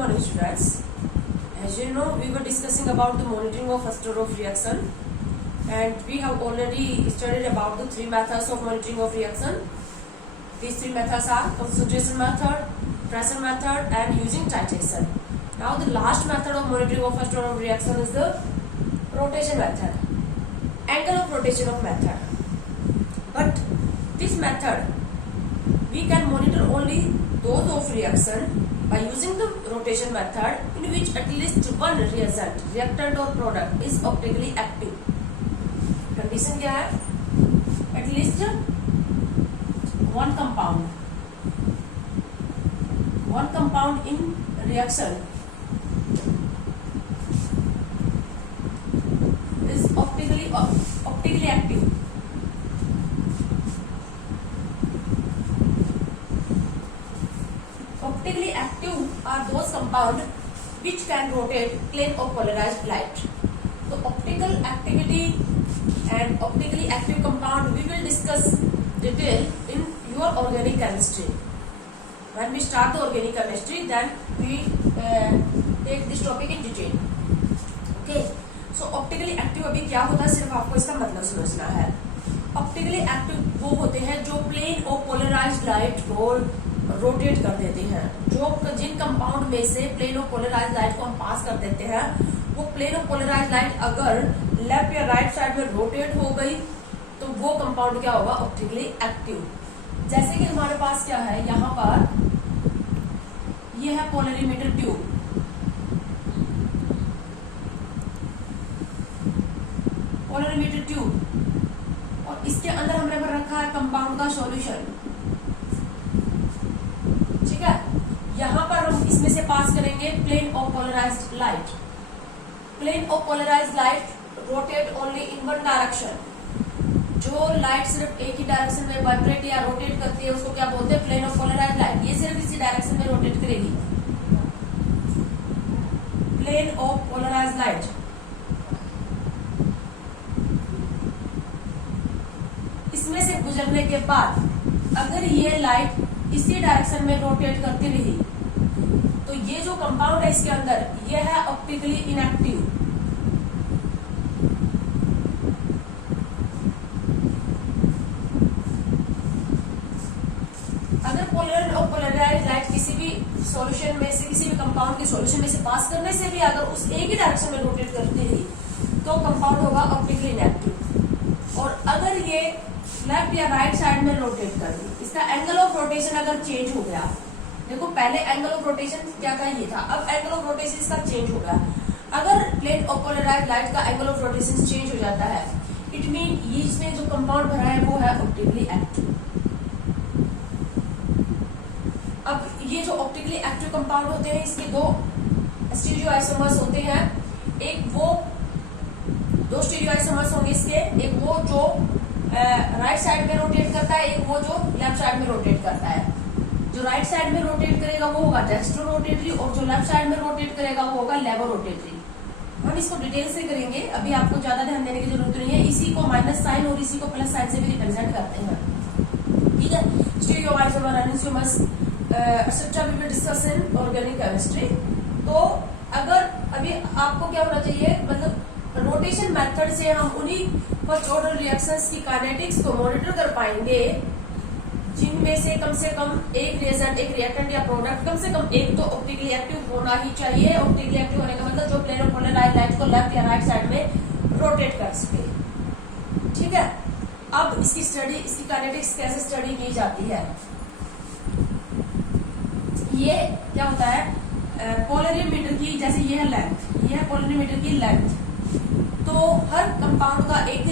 morning students. As you know, we were discussing about the monitoring of first order of reaction, and we have already studied about the three methods of monitoring of reaction. These three methods are concentration method, pressure method, and using titration. Now the last method of monitoring of first order of reaction is the rotation method, angle of rotation of method. But this method we can monitor only those of reaction by using the rotation method in which at least one reagent, reactant or product is optically active. Condition क्या है? At least one compound in reaction is optically active. Optically active are those compounds which can rotate plane of polarized light. So optical activity and optically active compound we will discuss detail in your organic chemistry. When we start the organic chemistry, then we take this topic in detail. Okay. So optically active अभी क्या होता है, सिर्फ आपको इसका मतलब समझना है. Optically active वो होते हैं जो प्लेन और पोलराइज्ड लाइट को रोटेट कर देते हैं. जिन कंपाउंड में से प्लेन और पोलराइज्ड लाइट को हम पास कर देते हैं, वो प्लेन और पोलराइज्ड लाइट अगर लेफ्ट या राइट साइड में रोटेट हो गई तो वो कंपाउंड क्या होगा, ऑप्टिकली एक्टिव. जैसे कि हमारे पास क्या है, यहाँ पर ये है पोलरीमीटर ट्यूब. पोलरीमीटर ट्यूब और इसके अंदर हमने भर रखा है कंपाउंड का सॉल्यूशन. ठीक है. यहाँ पर हम इसमें से पास करेंगे plane of polarised light. Plane of polarised light rotate only in one direction. जो लाइट सिर्फ एक ही डायरेक्शन में वाइब्रेट या रोटेट करती है उसको क्या बोलते हैं, प्लेन ऑफ पोलराइज्ड लाइट. ये सिर्फ इसी डायरेक्शन में रोटेट करेगी. प्लेन ऑफ पोलराइज्ड लाइट इसमें से गुजरने के बाद अगर ये लाइट इसी डायरेक्शन में रोटेट करती रही तो ये जो कंपाउंड है इसके अंदर ये है ऑप्टिकली इनएक्टिव. अगर पोलर और पोलराइज्ड लाइट किसी भी सॉल्यूशन में से, किसी भी कंपाउंड के सॉल्यूशन में से पास करने से भी अगर उस एक ही डायरेक्शन में रोटेट करती रही तो कंपाउंड होगा ऑप्टिकली इनएक्टिव. और अगर ये लेफ्ट या राइट साइड में रोटेट कर दी, इसका एंगल ऑफ रोटेशन अगर चेंज हो गया, देखो पहले एंगल ऑफ रोटेशन क्या का ये था, अब एंगल ऑफ रोटेशन इसका चेंज हो गया. अगर प्लेन ऑफ पोलराइज्ड लाइट का एंगल ऑफ रोटेशन चेंज हो जाता है, इट मीन ये इसमें जो कंपाउंड भरा है वो है ऑप्टिकली एक्टिव. अब ये जो ऑप्टिकली एक्टिव कंपाउंड होते हैं इसके दो स्टीरियोआइसोमर्स होते हैं. एक वो दो स्टीरियोआइसोमर्स होंगे इसके, एक वो जो राइट साइड में रोटेट करता है, एक वो जो लेफ्ट साइड में रोटेट करता है. जो राइट साइड में रोटेट करेगा वो होगा डेक्स्ट्रो रोटेटरी और जो लेफ्ट साइड में रोटेट करेगा वो होगा लेवो रोटेटरी. हम इसको डिटेल से करेंगे, अभी आपको ज्यादा ध्यान देने की जरूरत नहीं है. इसी को माइनस साइन और इसी को प्लस साइन से भी रिप्रेजेंट करते हैं. ठीक है. Stereoisomer, enantiomers etcetera we will discuss in organic chemistry. तो अगर अभी आपको क्या होना चाहिए, मतलब रोटेशन मेथड से हम उन्हीं फर्स्ट ऑर्डर रिएक्शंस की काइनेटिक्स को मॉनिटर कर पाएंगे जिनमें से कम एक रिएजेंट, एक रिएक्टेंट या प्रोडक्ट कम से कम एक तो ऑप्टिकली एक्टिव होना ही चाहिए. ऑप्टिकली एक्टिव होने का मतलब जो प्लेन ऑफ पोलराइज्ड लाइट को लेफ्ट या राइट साइड में रोटेट कर सके. ठीक है. अब इसकी स्टडी, इसकी काइनेटिक्स कैसे स्टडी की जाती है, ये क्या होता है, पोलरीमीटर की, जैसे ये है लेंथ, ये है पोलरीमीटर की लेंथ. तो हर कंपाउंड का एक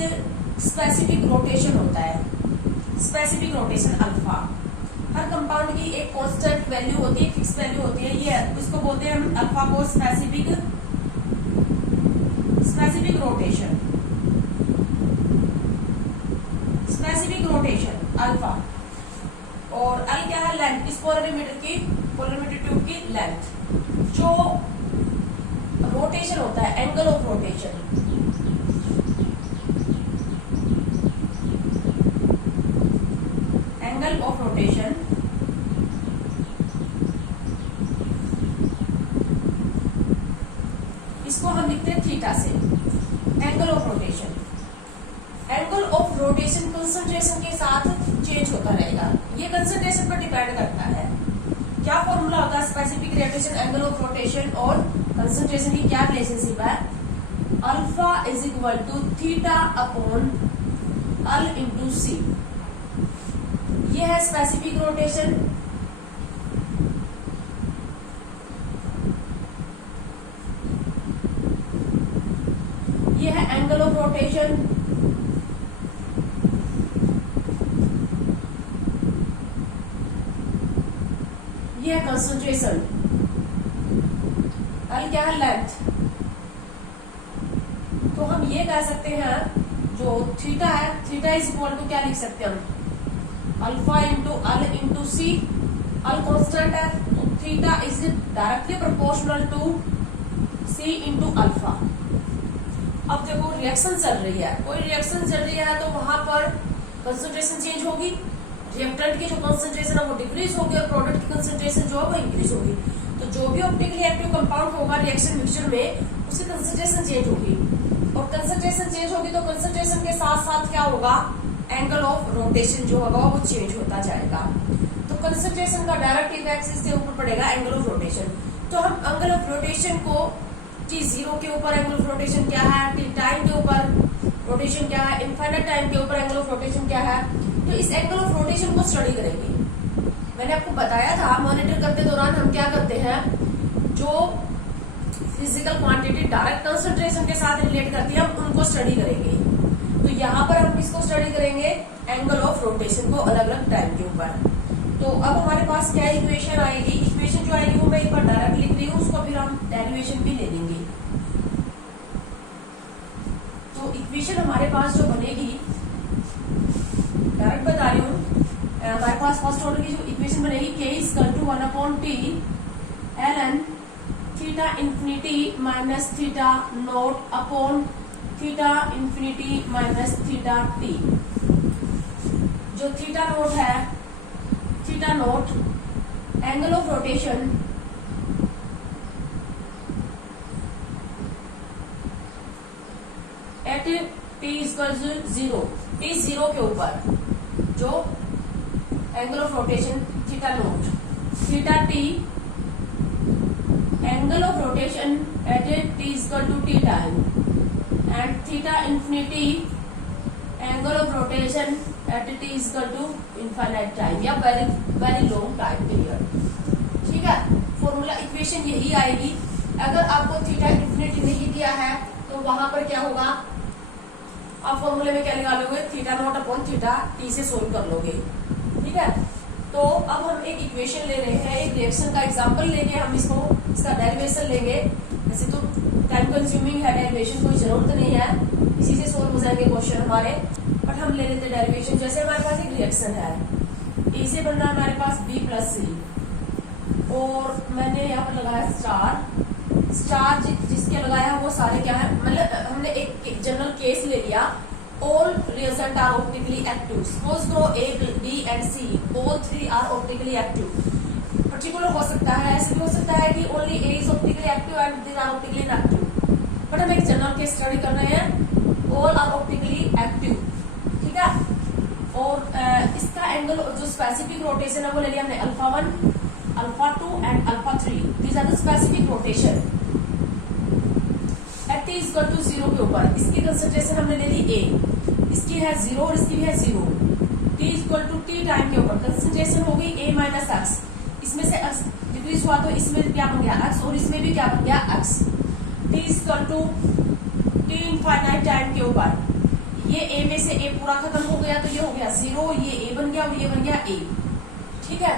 स्पेसिफिक रोटेशन होता है, स्पेसिफिक रोटेशन अल्फा. हर कंपाउंड की एक कांस्टेंट वैल्यू होती है, फिक्स वैल्यू होती है. ये इसको बोलते हैं हम अल्फा को specific rotation, specific rotation alpha. और एल क्या है, लेंथ. इस पोलरीमीटर ट्यूब की लेंथ. जो रोटेशन होता है, angle of rotation, angle of rotation इसको हम लिखते हैं थीटा से। Angle of rotation, angle of rotation concentration के साथ चेंज होता रहेगा, ये कंसंट्रेशन पर डिपेंड करता है। क्या फॉर्मूला होता है specific rotation angle of rotation और कंसंट्रेशन की क्या रिलेशनशिप है? Alpha is equal to theta upon L into C. ये है स्पेसिफिक रोटेशन, ये है एंगल ऑफ रोटेशन, ये है कंसंट्रेशन। अल क्या है? लेंथ। तो हम ये कह सकते हैं जो थीटा है, थीटा इज इक्वल टू क्या लिख सकते हैं हम? Alpha into L into C. L constant है तो theta is directly proportional to C into alpha. अब देखो रिएक्शन चल रही है, कोई रिएक्शन चल रही है तो वहां पर कंसंट्रेशन चेंज होगी, रिएक्टेंट की जो कंसंट्रेशन है वो डिक्रीज होगी और प्रोडक्ट की कंसंट्रेशन जो है वो इंक्रीज होगी। तो जो भी ऑप्टिकली एक्टिव कंपाउंड होगा रिएक्शन मिक्सचर में उसकी कंसंट्रेशन चेंज होगी, और कंसंट्रेशन चेंज होगी तो कंसंट्रेशन के साथ साथ क्या होगा? एंगल ऑफ रोटेशन जो होगा वो चेंज होता जाएगा। तो कंसंट्रेशन का डायरेक्ट इफेक्ट इसके ऊपर पड़ेगा एंगल ऑफ रोटेशन। तो हम एंगल ऑफ रोटेशन को t0 के ऊपर एंगल ऑफ रोटेशन क्या है, t टाइम के ऊपर रोटेशन क्या है, इनफाइनाइट टाइम के ऊपर एंगल ऑफ रोटेशन क्या है, तो इस एंगल ऑफ रोटेशन को स्टडी करेंगे। मैंने आपको बताया था मॉनिटर करते दौरान हम क्या करते हैं, जो फिजिकल क्वांटिटी डायरेक्ट कंसंट्रेशन के साथ रिलेट करती है हम उनको स्टडी करेंगे। तो यहाँ पर हम किसको स्टडी करेंगे? एंगल ऑफ रोटेशन को अलग अलग टाइम के ऊपर। तो अब हमारे पास क्या इक्वेशन आएगी? इक्वेशन जो आएगी वो मैं एक बार डायरेक्ट लिख रही हूँ, उसको फिर हम डेरिवेशन भी ले लेंगे। तो इक्वेशन हमारे पास जो बनेगी, डायरेक्ट बता रही हूँ, हमारे पास फर्स्ट ऑर्डर की जो इक्वेशन बनेगी k is equal to 1/t ln theta infinity minus theta naught upon theta infinity minus theta t। जो थीटा नॉट है, theta naught angle of rotation at t equal to 0, t0 के ऊपर जो angle of rotation theta naught, theta t angle of rotation at t equal to t time and theta infinity angle of rotation at t equal to infinite time या very long time period. ठीक है, formula equation यही आएगी। अगर आपको theta infinity नहीं दिया है तो वहां पर क्या होगा, आप फॉर्मूले में क्या निकालोगे? Theta naught upon theta t से सोल्व कर लोगे। ठीक है, तो अब हम एक इक्वेशन ले रहे हैं, एक रिएक्शन का एग्जांपल लेंगे, हम इसका डेरिवेशन लेंगे। वैसे तो टाइम कंज्यूमिंग है, डेरिवेशन कोई जरूरत नहीं है, इसी से सोल्व हो जाएंगे क्वेश्चन हमारे, बट हम ले लेते डेरिवेशन। जैसे हमारे पास एक रिएक्शन है, ए से बन रहा है हमारे पास b प्लस सी, और मैंने यहाँ पर लगाया स्टार। स्टार जिसके लगाया वो सारे क्या है, मतलब हमने एक जनरल केस ले लिया, all reagents are optically active. Suppose करो A, B and C, all three are optically active. Particular हो सकता है, ऐसे भी हो सकता है कि only A is optically active and these are optically inactive. But हम एक जनरल केस स्टडी कर रहे हैं, all are optically active. ठीक है, और इसका एंगल जो स्पेसिफिक रोटेशन है वो ले लिया हमने alpha 1, alpha 2 and alpha 3. These are the specific rotation. t equal to 0 के ऊपर इसकी कंसंट्रेशन हमने ले ली a, इसकी है 0 और इसकी भी है 0। t equal to t time के ऊपर कंसंट्रेशन हो गई a माइनस एक्स, इसमें से x डिक्रीज हुआ तो इसमें क्या बन गया x, और इसमें भी क्या बन गया x। t equal to t infinite time के ऊपर ये a में से a पूरा खत्म हो गया तो ये हो गया 0, ये a बन गया और ये बन गया a। ठीक है,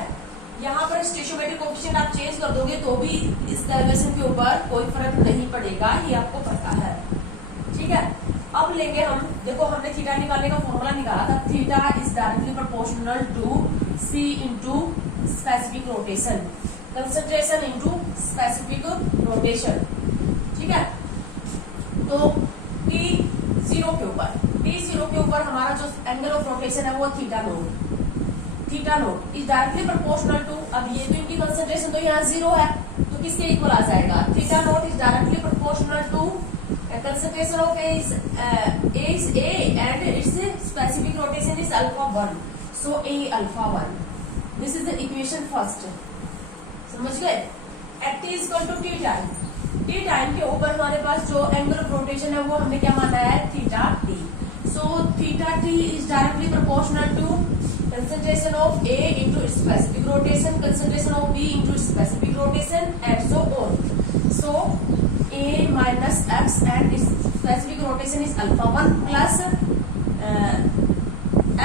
यहाँ पर स्टेशोमेट्रिक कोएफिशिएंट आप चेंज कर दोगे तो भी इस डेरिवेशन के ऊपर कोई फर्क नहीं पड़ेगा, ये आपको पता है। ठीक है, अब लेंगे हम, देखो हमने थीटा निकालने का फॉर्मूला निकाला था, theta is directly proportional to c into specific rotation, concentration into specific rotation. ठीक है, तो t0 के ऊपर हमारा जो एंगल ऑफ रोटेशन है वो theta naught, theta naught is directly proportional to, अब ये तो इनकी कंसंट्रेशन तो यहाँ 0 है, तो किसके इक्वल आ जाएगा, theta naught is directly proportional to concentration of A is A and its specific rotation is alpha 1, so A alpha 1. This is the equation first. समझ गए? At t is equal to t time. t time के ऊपर हमारे पास जो angle of rotation है वो हमने क्या माना है, theta t. So theta t is directly proportional to concentration of A into its specific rotation, concentration of B into its specific rotation, and so on. So A minus x and its specific rotation is alpha 1 plus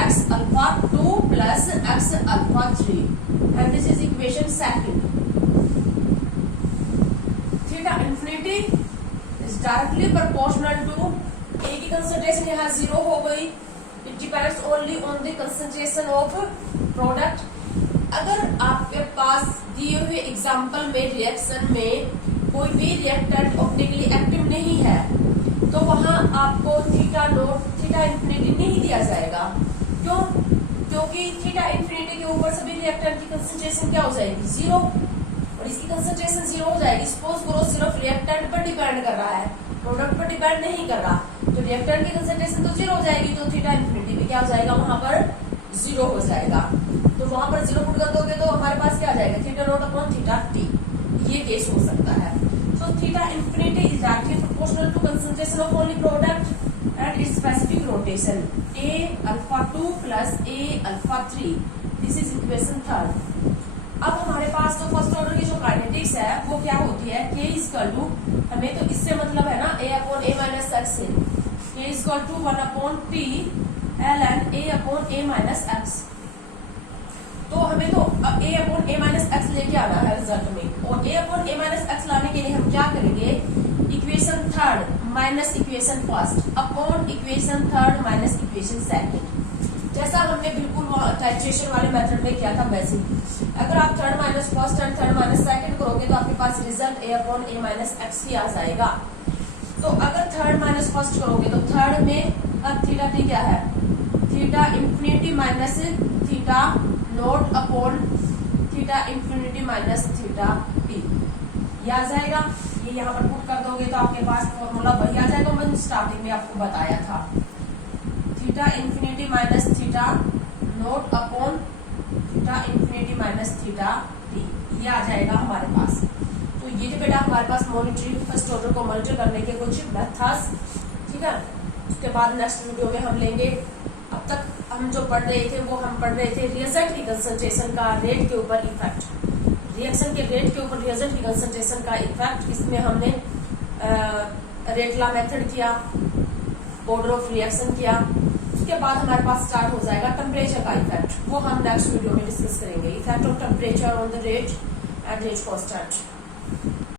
x alpha 2 plus x alpha 3, and this is equation second. Theta infinity is directly proportional to A की concentration यहाँ 0 हो गई. It depends only on the concentration of product. अगर आपके पास दिए हुए example में reaction में कोई भी रिएक्टेंट ऑप्टिकली एक्टिव नहीं है तो वहां आपको थीटा नोट थीटा इंफिनिटी नहीं दिया जाएगा. क्यों? क्योंकि थीटा इंफिनिटी के ऊपर सभी रिएक्टेंट की कंसंट्रेशन क्या हो जाएगी, 0, और इसकी कंसंट्रेशन 0 हो जाएगी. सपोज करो सिर्फ रिएक्टेंट पर डिपेंड कर रहा है, प्रोडक्ट पर डिपेंड नहीं कर रहा, तो रिएक्टेंट की कंसंट्रेशन तो 0 हो जाएगी, तो थीटा इंफिनिटी भी क्या हो जाएगा, वहां पर 0 हो जाएगा. तो वहां पर 0 पुट कर दोगे तो हमारे पास क्या आ जाएगा, theta naught upon theta T. ये केस हो सकता है. So theta infinity is directly proportional to concentration of only product and its specific rotation. A alpha 2 plus A alpha 3. This is equation third. अब हमारे पास तो फर्स्ट ऑर्डर की जो kinetics है वो क्या होती है, K is equal to, हमें तो इससे मतलब है ना A upon A minus x है. K is equal to 1 upon T ln A upon A minus x. तो हमें तो A upon A minus x लेके आना है रिजल्ट में, और A upon A minus x लाने के लिए हम क्या करेंगे, equation third minus equation first upon equation third minus equation second, जैसा हमने बिल्कुल टाइट्रेशन वाले मेथड में किया था वैसे. अगर आप third minus first and third minus second करोगे तो आपके पास result A upon A minus x ही आ जाएगा. तो अगर थर्ड माइनस फर्स्ट करोगे तो थर्ड में अब थीटा टी क्या है, theta infinity minus theta naught upon theta infinity minus theta T, ये आ जाएगा. ये यहाँ पर पुट कर दोगे तो आपके पास फॉर्मूला वही आ जाएगा, मैंने स्टार्टिंग में आपको बताया था. Theta infinity minus theta naught upon theta infinity minus theta T, ये आ जाएगा हमारे पास. तो ये जो बेटा हमारे पास मॉनिटरी फर्स्ट ऑर्डर को मॉनिटर करने के कुछ मेथड्स, ठीक है. उसके बाद नेक्स्ट वीडियो में हम लेंगे. अब तक हम जो पढ़ रहे थे वो हम पढ़ रहे थे रिएजेंट की कंसंट्रेशन का रेट के ऊपर इफेक्ट, रिएक्शन के रेट के ऊपर रिएजेंट की कंसंट्रेशन का इफेक्ट. इसमें हमने रेटला मेथड किया, ऑर्डर ऑफ रिएक्शन किया. उसके बाद हमारे पास स्टार्ट हो जाएगा टेम्परेचर का इफेक्ट, वो हम नेक्स्ट वीडियो में डिस्कस करेंगे. Effect of temperature on the rate and rate constant.